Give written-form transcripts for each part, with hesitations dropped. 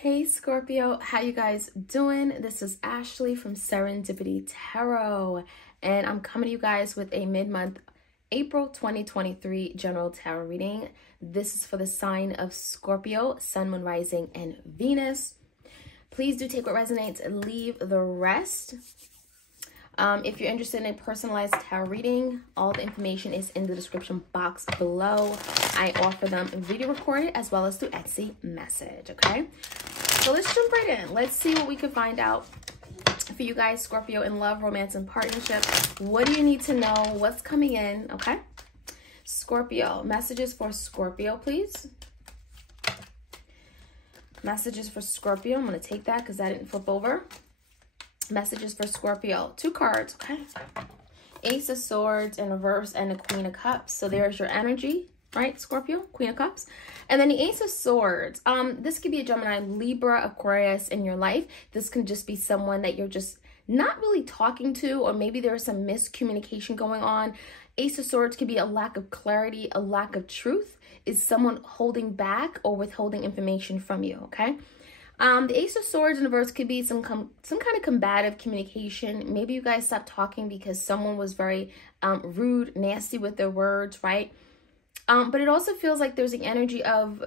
Hey Scorpio, how you guys doing? This is Ashley from Serendipity Tarot, and I'm coming to you guys with a mid-month April 2023 general tarot reading. This is for the sign of Scorpio, Sun, Moon, Rising, and Venus. Please do take what resonates and leave the rest. If you're interested in a personalized tarot reading, all the information is in the description box below. I offer them video recorded as well as through Etsy message, okay? So let's jump right in. Let's see what we can find out for you guys, Scorpio, in love, romance, and partnership. What do you need to know? What's coming in, okay? Scorpio, messages for Scorpio, please. Messages for Scorpio. I'm going to take that because I didn't flip over. Messages for Scorpio. 2 cards, okay? Ace of Swords in reverse and the Queen of Cups. So there's your energy, right, Scorpio? Queen of Cups. And then the Ace of Swords. This could be a Gemini, Libra, Aquarius in your life. This can just be someone that you're just not really talking to, or maybe there's some miscommunication going on. Ace of Swords could be a lack of clarity, a lack of truth. Is someone holding back or withholding information from you, okay? The Ace of Swords in reverse could be some kind of combative communication. Maybe you guys stopped talking because someone was very rude, nasty with their words, right? But it also feels like there's the energy of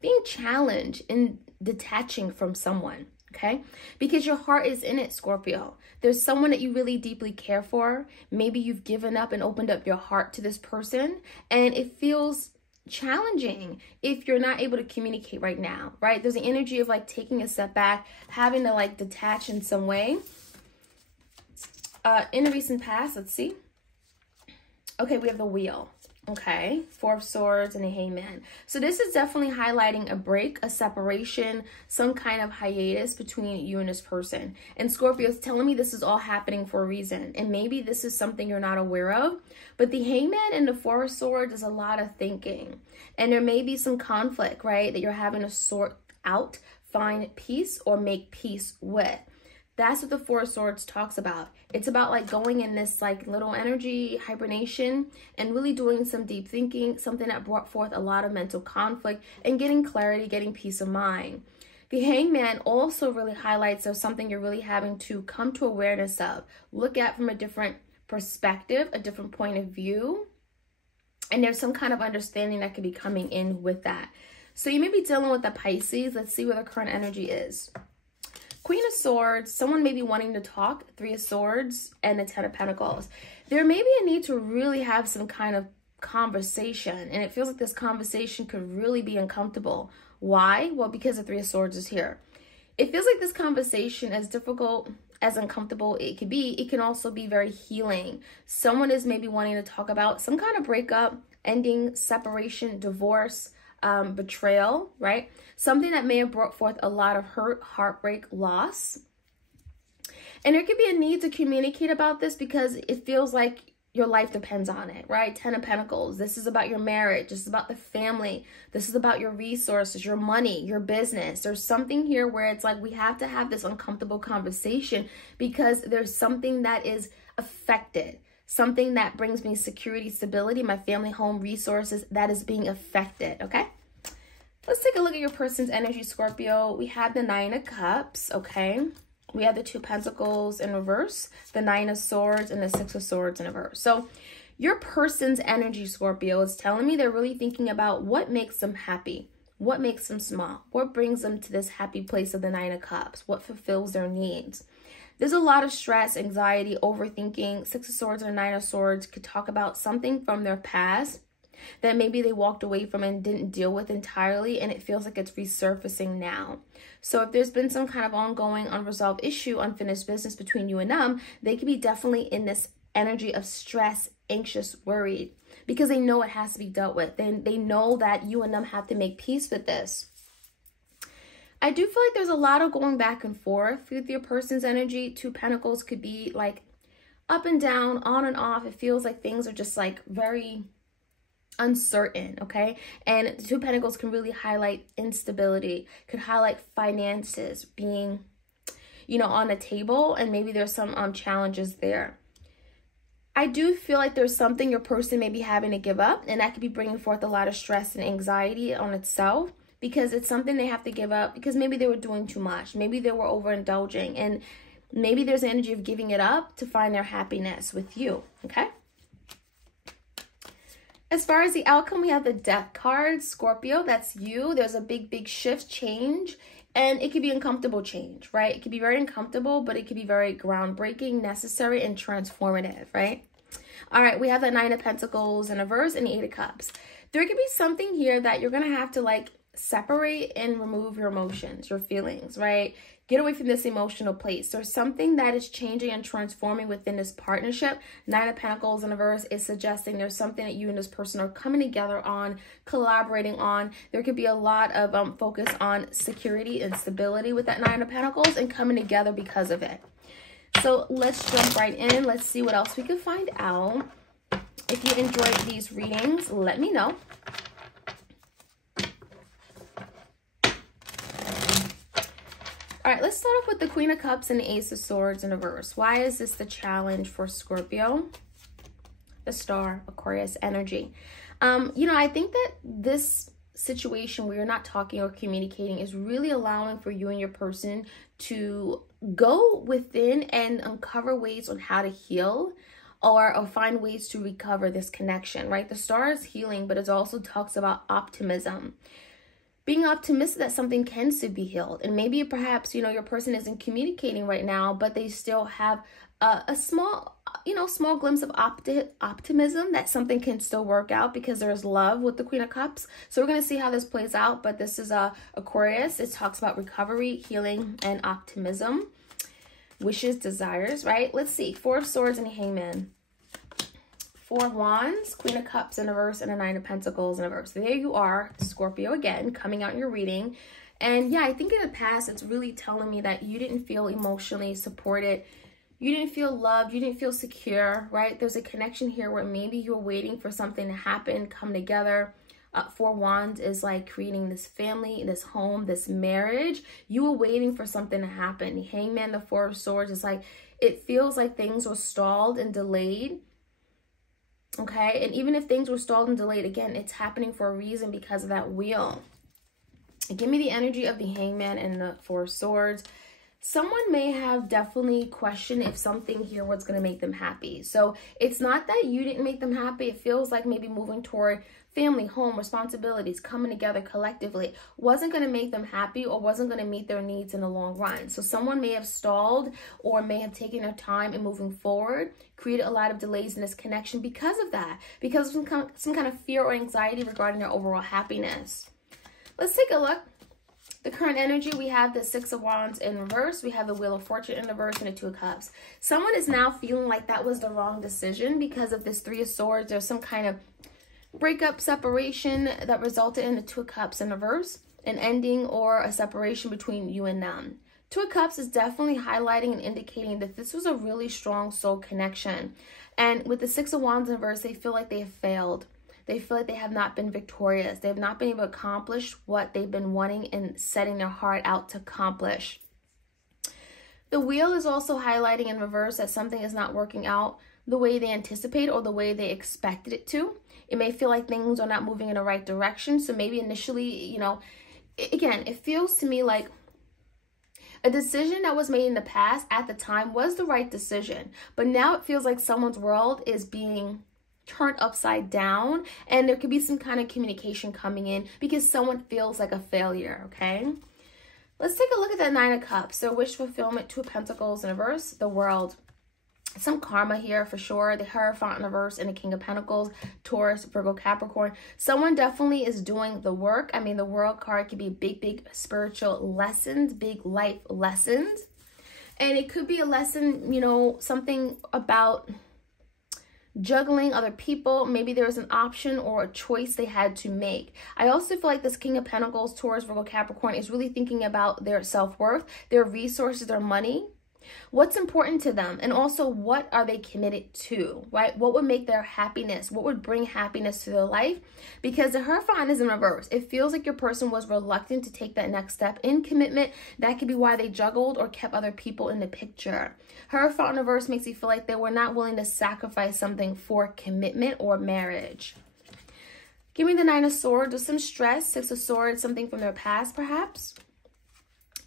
being challenged and detaching from someone, okay? Because your heart is in it, Scorpio. There's someone that you really deeply care for. Maybe you've given up and opened up your heart to this person, and it feels challenging if you're not able to communicate right now, right? There's an energy of like taking a step back, having to like detach in some way. In the recent past, let's see. Okay, we have the Wheel. Okay, 4 of Swords and a Hangman. So this is definitely highlighting a break, a separation, some kind of hiatus between you and this person. And Scorpio is telling me this is all happening for a reason. And maybe this is something you're not aware of. But the Hangman and the 4 of Swords is a lot of thinking. And there may be some conflict, right, that you're having to sort out, find peace, or make peace with. That's what the 4 of Swords talks about. It's about like going in this like little energy hibernation and really doing some deep thinking, something that brought forth a lot of mental conflict and getting clarity, getting peace of mind. The Hangman also really highlights there's something you're really having to come to awareness of, look at from a different perspective, a different point of view. And there's some kind of understanding that could be coming in with that. So you may be dealing with the Pisces. Let's see where the current energy is. Queen of Swords, someone may be wanting to talk, 3 of Swords, and the 10 of Pentacles. There may be a need to really have some kind of conversation, and it feels like this conversation could really be uncomfortable. Why? Well, because the 3 of Swords is here. It feels like this conversation, as difficult, as uncomfortable it can be, it can also be very healing. Someone is maybe wanting to talk about some kind of breakup, ending, separation, divorce, betrayal, right? Something that may have brought forth a lot of hurt, heartbreak, loss. And there could be a need to communicate about this because it feels like your life depends on it, right? 10 of Pentacles. This is about your marriage. This is about the family. This is about your resources, your money, your business. There's something here where it's like we have to have this uncomfortable conversation because there's something that is affected. Something that brings me security, stability, my family, home, resources, that is being affected, okay? Let's take a look at your person's energy, Scorpio. We have the 9 of Cups, okay? We have the 2 Pentacles in reverse, the 9 of Swords, and the 6 of Swords in reverse. So your person's energy, Scorpio, is telling me they're really thinking about what makes them happy, what makes them smile, what brings them to this happy place of the 9 of Cups, what fulfills their needs. There's a lot of stress, anxiety, overthinking. 6 of Swords or 9 of Swords could talk about something from their past that maybe they walked away from and didn't deal with entirely, and it feels like it's resurfacing now. So if there's been some kind of ongoing, unresolved issue, unfinished business between you and them, they could be definitely in this energy of stress, anxious, worried, because they know it has to be dealt with. They know that you and them have to make peace with this. I do feel like there's a lot of going back and forth with your person's energy. 2 Pentacles could be like up and down, on and off. It feels like things are just like very uncertain, okay? And 2 Pentacles can really highlight instability, could highlight finances being, you know, on the table, and maybe there's some challenges there. I do feel like there's something your person may be having to give up, and that could be bringing forth a lot of stress and anxiety on itself. because it's something they have to give up because maybe they were doing too much. Maybe they were overindulging, and maybe there's the energy of giving it up to find their happiness with you, okay? As far as the outcome, we have the Death card. Scorpio, that's you. There's a big shift, change, and it could be uncomfortable change, right? It could be very uncomfortable, but it could be very groundbreaking, necessary, and transformative, right? All right, we have the Nine of Pentacles in reverse and the Eight of Cups. There could be something here that you're going to have to like separate and remove your emotions, your feelings, right? Get away from this emotional place. There's something that is changing and transforming within this partnership. Nine of Pentacles in reverse is suggesting there's something that you and this person are coming together on, collaborating on. There could be a lot of focus on security and stability with that Nine of Pentacles and coming together because of it. So let's jump right in. Let's see what else we can find out. If you enjoyed these readings, let me know. All right, let's start off with the Queen of Cups and the Ace of Swords in reverse. Why is this the challenge for Scorpio? The Star, Aquarius energy. You know, I think that this situation where you're not talking or communicating is really allowing for you and your person to go within and uncover ways on how to heal or find ways to recover this connection, right? The Star is healing, but it also talks about optimism. Being optimistic that something can still be healed. And maybe perhaps, you know, your person isn't communicating right now, but they still have a small, you know, small glimpse of optimism that something can still work out because there's love with the Queen of Cups. So we're going to see how this plays out. But this is Aquarius. It talks about recovery, healing, and optimism. Wishes, desires, right? Let's see. Four of Swords and a Hangman. Four of Wands, Queen of Cups in reverse, and a Nine of Pentacles in reverse. There you are, Scorpio again, coming out in your reading. And yeah, I think in the past, it's really telling me that you didn't feel emotionally supported. You didn't feel loved. You didn't feel secure, right? There's a connection here where maybe you're waiting for something to happen, come together. Four Wands is like creating this family, this home, this marriage. You were waiting for something to happen. The Hangman, the Four of Swords, is like, it feels like things were stalled and delayed. Okay, and even if things were stalled and delayed, again, it's happening for a reason because of that wheel. Give me the energy of the Hangman and the Four of Swords. Someone may have definitely questioned if something here was going to make them happy. So it's not that you didn't make them happy. It feels like maybe moving toward family, home, responsibilities, coming together collectively wasn't going to make them happy or wasn't going to meet their needs in the long run. So someone may have stalled or may have taken their time in moving forward, created a lot of delays in this connection because of that, because of some kind of fear or anxiety regarding their overall happiness. Let's take a look. The current energy, we have the Six of Wands in reverse. We have the Wheel of Fortune in reverse and the Two of Cups. Someone is now feeling like that was the wrong decision because of this Three of Swords. There's some kind of breakup, separation that resulted in the Two of Cups in reverse, an ending or a separation between you and them. Two of Cups is definitely highlighting and indicating that this was a really strong soul connection. And with the Six of Wands in reverse, they feel like they have failed. They feel like they have not been victorious. They have not been able to accomplish what they've been wanting and setting their heart out to accomplish. The Wheel is also highlighting in reverse that something is not working out the way they anticipate or the way they expected it to. It may feel like things are not moving in the right direction. So maybe initially, you know, again, it feels to me like a decision that was made in the past at the time was the right decision. But now it feels like someone's world is being turned upside down, and there could be some kind of communication coming in because someone feels like a failure, okay? Let's take a look at that Nine of Cups. So wish fulfillment, Two of Pentacles in reverse, the World. Some karma here for sure. The Hierophant in reverse and the King of Pentacles, Taurus, Virgo, Capricorn. Someone definitely is doing the work. I mean, the World card could be big spiritual lessons, big life lessons. And it could be a lesson, you know, something about juggling other people. Maybe there was an option or a choice they had to make. I also feel like this King of Pentacles, Taurus, Virgo, Capricorn is really thinking about their self-worth, their resources, their money, what's important to them, and also what are they committed to, right? What would make their happiness? What would bring happiness to their life? Because the Hierophant is in reverse. It feels like your person was reluctant to take that next step in commitment. That could be why they juggled or kept other people in the picture. Hierophant in reverse makes you feel like they were not willing to sacrifice something for commitment or marriage. Give me the Nine of Swords with some stress. Six of Swords, something from their past, perhaps.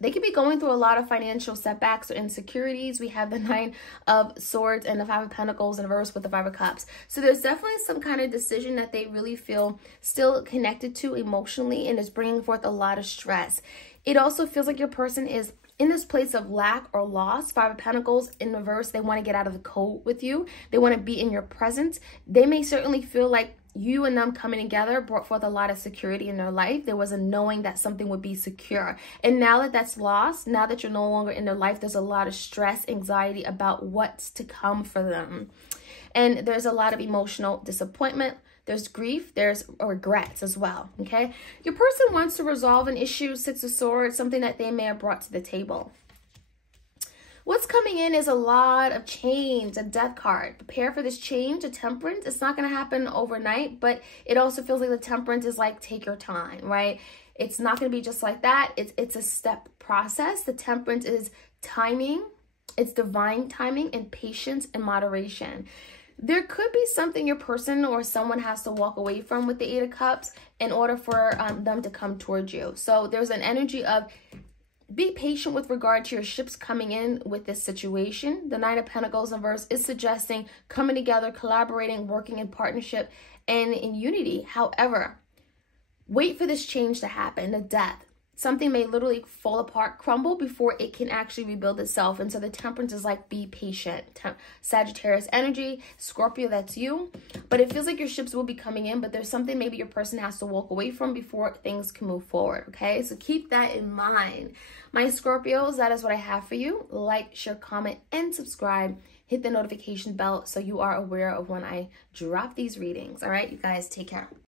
They could be going through a lot of financial setbacks or insecurities. We have the Nine of Swords and the Five of Pentacles in reverse with the Five of Cups. So there's definitely some kind of decision that they really feel still connected to emotionally, and is bringing forth a lot of stress. It also feels like your person is in this place of lack or loss. Five of Pentacles in reverse. They want to get out of the cold with you. They want to be in your presence. They may certainly feel like you and them coming together brought forth a lot of security in their life. There was a knowing that something would be secure. And now that that's lost, now that you're no longer in their life, there's a lot of stress, anxiety about what's to come for them. And there's a lot of emotional disappointment. There's grief, there's regrets as well, okay? Your person wants to resolve an issue, Six of Swords, something that they may have brought to the table. What's coming in is a lot of change, a Death card. Prepare for this change, a Temperance. It's not going to happen overnight, but it also feels like the Temperance is like, take your time, right? It's not going to be just like that. It's a step process. The Temperance is timing. It's divine timing and patience and moderation. There could be something your person or someone has to walk away from with the Eight of Cups in order for them to come towards you. So there's an energy of be patient with regard to your ships coming in with this situation. The Nine of Pentacles in reverse is suggesting coming together, collaborating, working in partnership and in unity. However, wait for this change to happen, the death. Something may literally fall apart, crumble before it can actually rebuild itself. And so the Temperance is like, be patient. Sagittarius energy, Scorpio, that's you. But it feels like your ships will be coming in, but there's something maybe your person has to walk away from before things can move forward, okay? So keep that in mind. My Scorpios, that is what I have for you. Like, share, comment, and subscribe. Hit the notification bell so you are aware of when I drop these readings. All right, you guys, take care.